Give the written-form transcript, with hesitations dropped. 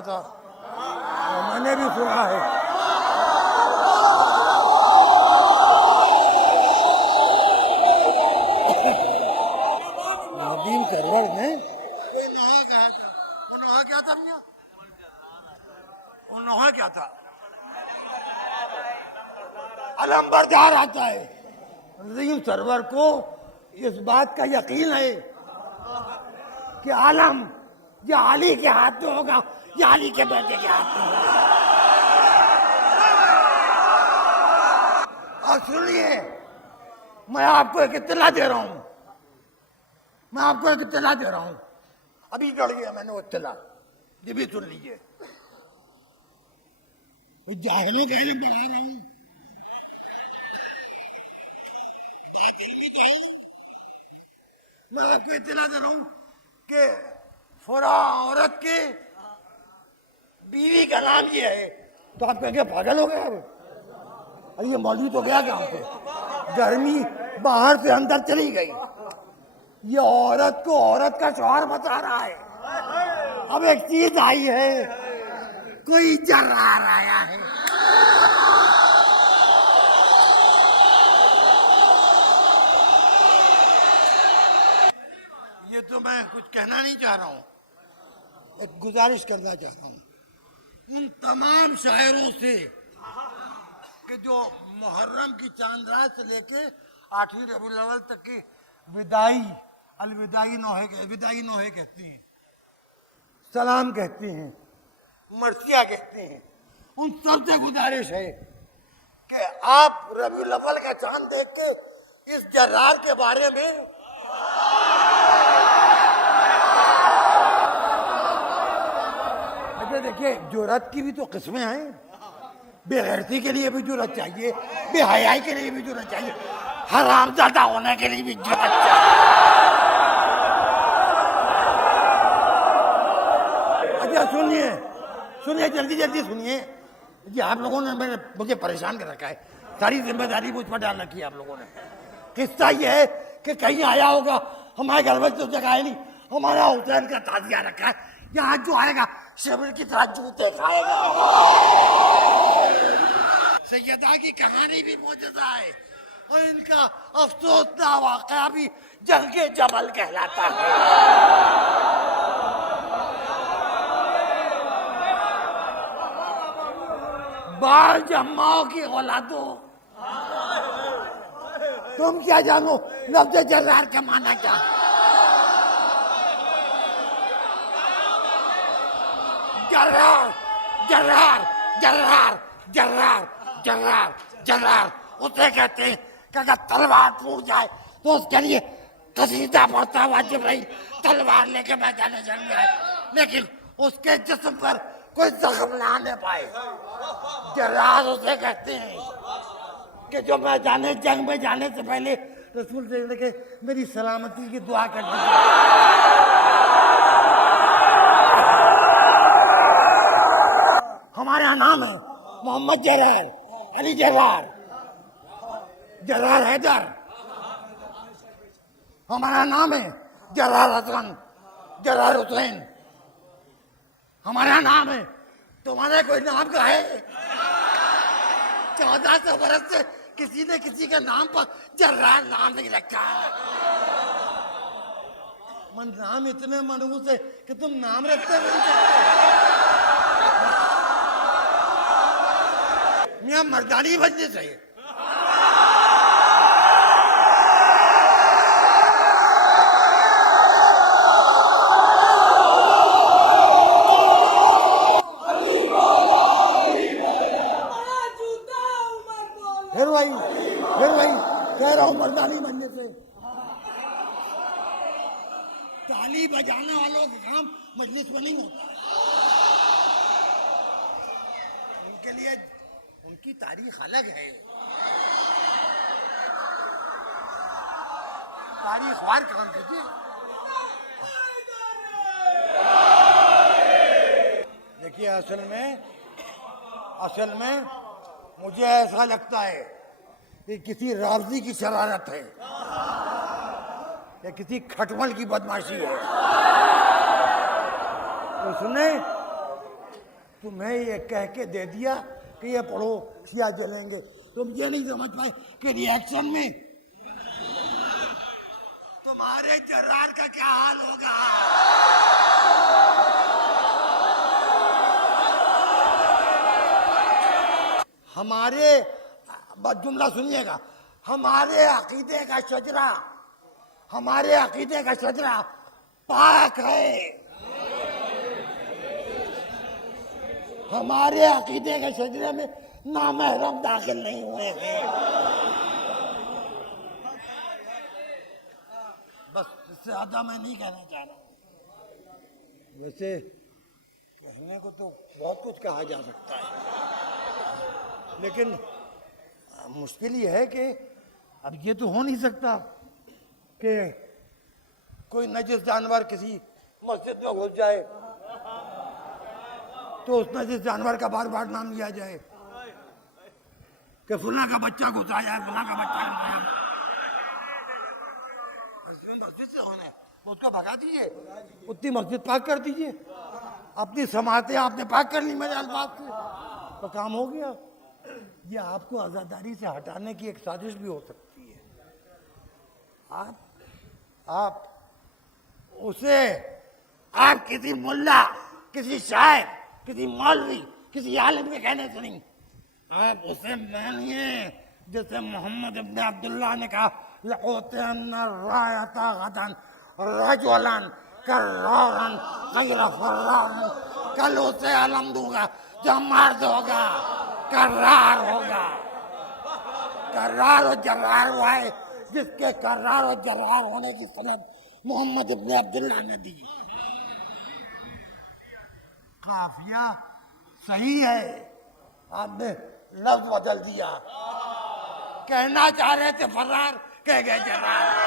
था मैंने भी सुना है। नदीम सरवर ने कोई नहा गया था। वो नहा क्या था भैया? वो नहा क्या था? अलंबरदार आता है। नदीम सरवर को इस बात का यकीन है कि आलम ये अली के हाथ में होगा, ये अली के बेटे के हाथ में होगा। और सुनिए, मैं आपको एक इत्तला दे रहा हूं, मैं आपको एक इत्तला दे रहा हूं। अभी चढ़ गया मैंने वो इत्तला, ये भी सुन लीजिए। जाहिलों का इल्म बढ़ा रहा हूं। मैं आपको इत्तला दे रहा हूं कि फुरा औरत के बीवी का नाम ये है, तो आप कहेंगे पागल हो गए। अरे ये मौलवी तो गया गांव पे, गर्मी बाहर से अंदर चली गई, ये औरत को औरत का शौहर बता रहा है। अब एक चीज आई है, कोई जर्रार आया है। ये तो मैं कुछ कहना नहीं चाह रहा हूं, एक गुजारिश करना चाह रहा हूं उन तमाम शायरों से कि जो मुहर्रम की चांद रात से लेके 8वीं रबीउल अव्वल तक की विदाई विदाई नोहे कहती हैं, सलाम कहती हैं, मर्सिया कहती हैं। उन सब से गुजारिश है कि आप रबीउल अव्वल का चांद देख के इस जर्रार के बारे में देखिए, जुर्रत की भी तो किस्में हैं। बेगैरती के लिए भी जुर्रत चाहिए, बेहयाई के लिए भी जुर्रत चाहिए, हरामजादा होने के लिए भी जुर्रत चाहिए। अच्छा सुनिए, सुनिए, जल्दी जल्दी सुनिए जी। आप लोगों ने मुझे परेशान कर रखा है, सारी जिम्मेदारी मुझ पर डाल रखी है आप लोगों ने। किस्सा ये है कि कहीं आया होगा, हमारे घर में तो जगह है नहीं, हमारा हुसैन का ताजिया रखा है, यहाँ जो आएगा शिविर की तरह जूते खाएगा। सैयदा की कहानी भी मौजूदा है और इनका अफसोसनाक वाक़या भी जंगे जबल कहलाता है। बाल जम्माओं की औलादों, तुम क्या जानो लफ्ज़ जर्रार का माना क्या? जर्रार जर्रार जर्रार जर्रार जर्रार जर्रार उसे कहते हैं कि अगर तलवार टूट जाए तो उसके लिए कसीदा पढ़ता हुआ जिब्राइल तलवार लेके मैदान जंग में आए, लेकिन उसके जिस्म पर कोई जख्म ना आने पाए। जर्रार उसे कहते हैं कि जो मैदान जंग में जाने से पहले रसूल से के मेरी सलामती की दुआ कर दीजिए। हमारा नाम है मोहम्मद जर्रार, अली जर्रार, जर्रार हैदर। हमारा नाम है जर्रार हसन, जर्रार हुसैन। हमारा नाम है, तुम्हारे कोई नाम का है? 1400 बरस से किसी ने किसी के नाम पर जर्रार नाम नहीं रखा। मन नाम इतने मनहूस है कि तुम नाम रखते नहीं सकते। मियां मर्दानी बनने चाहिए। फिर वही कह रहा हूं, मर्दानी बनने से। ताली बजाने वालों का काम मजलिस में नहीं होता, उनके लिए उनकी तारीख अलग है। तारीख वार काम कीजिए। देखिए, असल में मुझे ऐसा लगता है कि किसी रावजी की शरारत है या किसी खटमल की बदमाशी है। तो सुने, तुम्हें ये कह के दे दिया कि ये पढ़ो शिया जलेंगे, तुम ये नहीं समझ पाए कि रिएक्शन में तुम्हारे जर्रार का क्या हाल होगा। हमारे, बस जुमला सुनिएगा, हमारे अकीदे का शजरा, हमारे अकीदे का शजरा पाक है। हमारे अकीदे के शजरे में नामहरम दाखिल नहीं हुए हैं। बस इससे ज्यादा मैं नहीं कहना चाह रहा हूं। वैसे कहने को तो बहुत कुछ कहा जा सकता है, लेकिन मुश्किल ये है कि अब ये तो हो नहीं सकता कि कोई नजिस जानवर किसी मस्जिद में घुस जाए तो उस नजिस जानवर का बार बार नाम लिया जाए कि फुला का बच्चा घुसा यार, फुला का बच्चा घुसा। मस्जिद से होना है, उसको भगा दीजिए, उतनी मस्जिद पाक कर दीजिए, अपनी समातें आपने पाक कर ली मेरे अल्फाज से, तो काम हो गया। ये आपको आजादारी से हटाने की एक साजिश भी हो सकती है। आप उसे, आप किसी मुल्ला, किसी शायर, किसी मौलवी, किसी आलिम के कहने से नहीं, आप उसे मानिए जैसे मोहम्मद इब्न अब्दुल्लाह ने कहा, लक़ोतन रायता गदन रजुलन कर्रारन गैर फर्रारन, कल उसे अलम दूंगा जो मर्द होगा, कर्रार होगा। कर्रार और जर्रार हुआ है जिसके कर्रार और जर्रार होने की सनद मोहम्मद इब्न अब्दुल्लाह ने दी। काफिया सही है, आपने लफ्ज बदल दिया, कहना चाह रहे थे फर्रार, कह गए जर्रार।